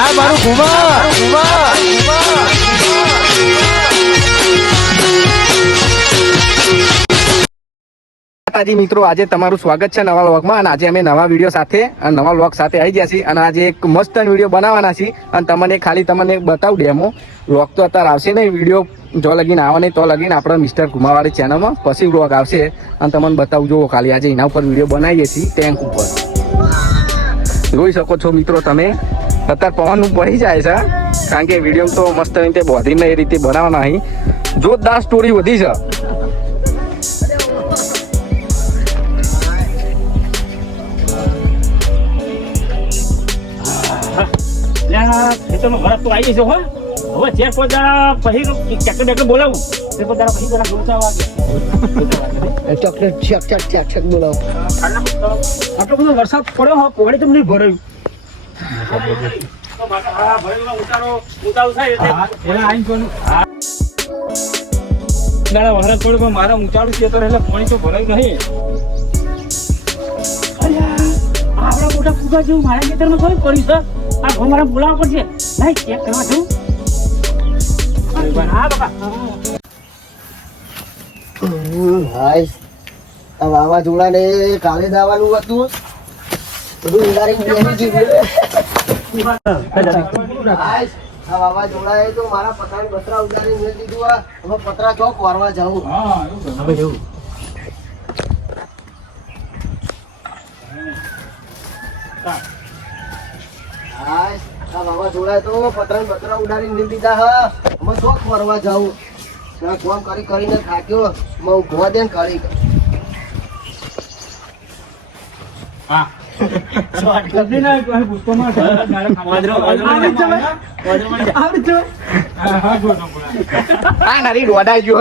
આ મારું ઘુમા માતાજી મિત્રો, આજે તમારું સ્વાગત છે નવા વ્લોગમાં. અને આજે અમે નવા વિડીયો સાથે અને નવા વ્લોગ સાથે આવી ગયા છીએ. અને આજે એક મસ્ત વિડીયો બનાવવાના છીએ. અને તમને બતાવું ડેમો. વ્લોગ તો અત્યારે આવશે નહીં, વિડીયો જો લગીને આવે નહીં તો લગીને આપણે મિસ્ટર ઘુમાવાળી ચેનલમાં પછી વ્લોગ આવશે. અને તમને બતાવું જુઓ ખાલી આજે એના ઉપર વિડીયો બનાવીએ છીએ ટેન્ક ઉપર. જોઈ શકો છો મિત્રો તમે, અત્યારે પવન પડી જાય છે કારણ કે વિડીયો તો મસ્ત રીતે બોધીને એ રીતે બનાવવાના અહીં. જોરદાર સ્ટોરી વધી છે. ખેતરમાં ભરત તો આવી જશે હો. હવે ચેક પોતા પછી ટ્રેક્ટર બેક્ટર બોલાવું તે પોતા પછી જરા જોતા વાગે ચોકલેટ ચેક બોલાવો. આટલો બધો વરસાદ પડ્યો હો, પોણી તો નહીં ભરાયું. ઉતારો થાય વરસાદ પડ્યો મારા ઊંચાડું ખેતર એટલે પોણી તો ભરાયું નહીં. આપડા મોટા ફૂગા જેવું મારા ખેતરમાં થોડી પડ્યું છે. આ ઘઉં મારે બોલાવવા પડશે. નહીં ચેક કરવા જવું. હા બાપા હાય, આ વાવાઝોડાને કાલે દાવાનું હતું બધું ઉડાડીને બેસી ગયું. હાય, આ વાવાઝોડાએ તો મારા પતરા બતરા ઉડાડીને મેં દીધું. હવે પતરા ચોક વારવા જાઉં. હવે જવું. હાય, આ વાવાઝોડાએ તો પતરા બતરા ઉડાડીને મેં દીધા. હા, હવે ચોક વારવા જાઉં. કામ કરી કરીને થાક્યો. હું ઉભવા દે ને કરી. હા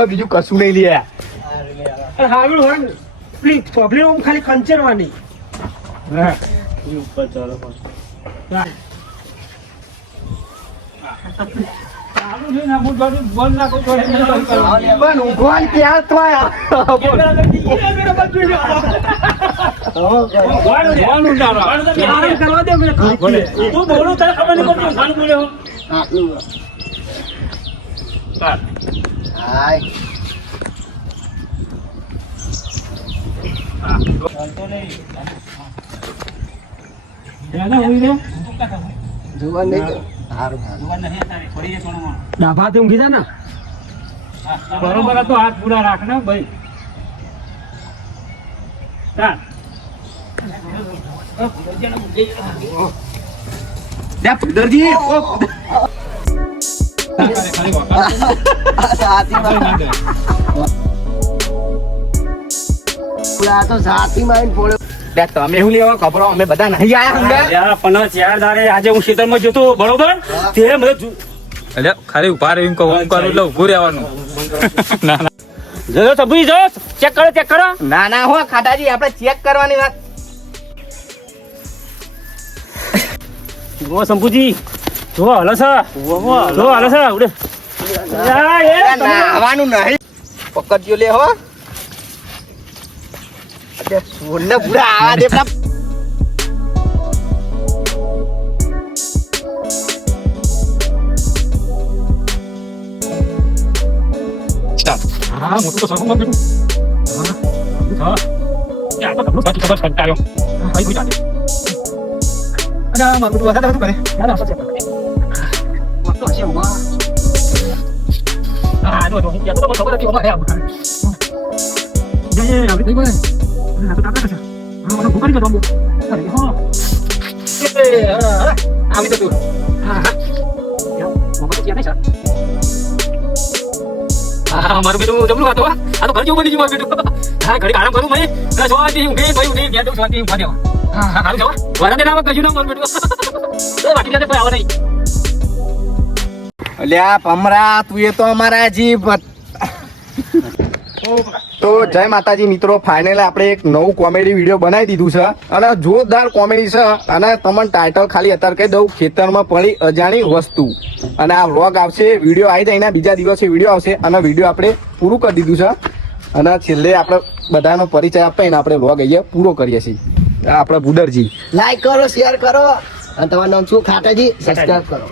બીજું કશું નહીં લે. ખાલી ખંચરવાની. જોવા નહીં. ડાભાથી ઊંઘી જા ને બરોબર તો હાથ પૂરા રાખ ને ભાઈ. તમે શું લેવા ખબર? અમે બધા નહીં આયા. પણ ચાર દાડે આજે હું ખેતરમાં જતો બરોબર તે બધું એટલે ખાલી ઉભા રહી કહું કરું એટલે ઉભું રહેવાનું. ના ના જો સબુજી જો ચેક કરો. ના ના હો ખાટાજી, આપણે ચેક કરવાની વાત. જો શંભુજી જો હલે છે ઉડે નાવાનું નહીં. પકડજો લે હો. સોનને પૂરા આવા દે. હા મોટું તો સગું બેઠું. હા યા તો કબલું બાકી ખબર કંટાળ્યો. ભાઈ ભૂઈ જાતે. અરે મારું તો વધારે કરે. ના પછી મોટો છે ઉમા. હા નો તો યા તો ખબર નથી ઉમા હે આ. જે આવી થઈ ગયો. આ તો કાકા છે. હા મને ભૂખ લાગી ગયો. અરે હા. એ આવી તો તું. હા હા. યા મોટો છે નહીં સર. મારું બેટું જમલું હતો. આ તો ઘર જેવું બની ગયું મારું બેટું. હા ઘડી આરામ કરું મેં સ્વાતી ઊંઘે ભાઈ ઊંઘે ગયા તો સ્વાતી ઊંઘવા દેવા. હા હા હારું જવા વરાને નામ કજુ ના મારું બેટું. તો બાકી જાતે કોઈ આવે નહીં. અલ્યા પમરા, તું એ તો અમારા જીવ. તો જય માતાજી મિત્રો, ફાઇનલ આપણે એક નવું કોમેડી વિડીયો બનાવી દીધું છે. અને જોરદાર કોમેડી છે. અને તમને ટાઇટલ ખાલી અત્યારે કહી દઉં, ખેતરમાં પડી અજાણી વસ્તુ. અને આ વ્લોગ આવશે, વિડીયો આવી જાય એના બીજા દિવસે વિડીયો આવશે. અને વિડીયો આપણે પૂરું કરી દીધું છે. અને છેલ્લે આપણે બધાનો પરિચય આપીને આપણે વ્લોગ અહીંયા પૂરો કરીએ છીએ. આપણે ભુડરજી લાઈક કરો, શેર કરો, અને તમારું નામ શું? ખાટાજી. સબસ્ક્રાઇબ કરો.